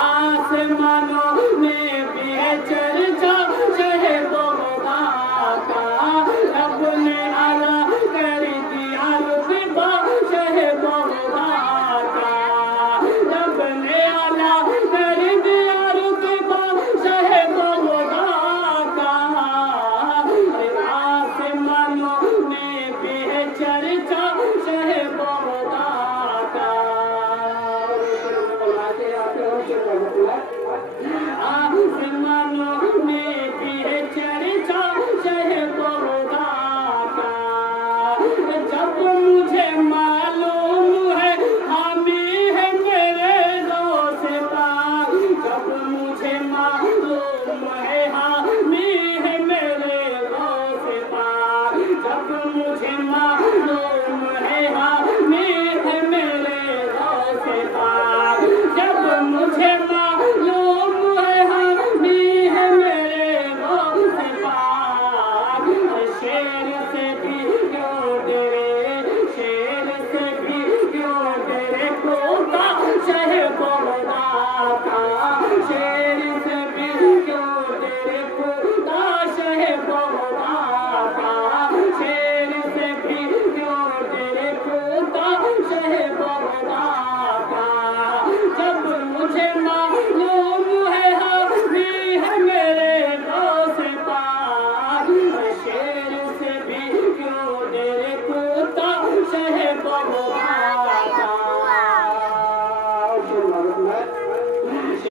आसमानों में बेचर्चा शहे बगदा का, रब ने आला कर दिया रुतबा शहे बगदा का, रब ने आला कर दिया रुतबा शहे बगदा का। आसमानों में बेचर्चा शहे बगदा का।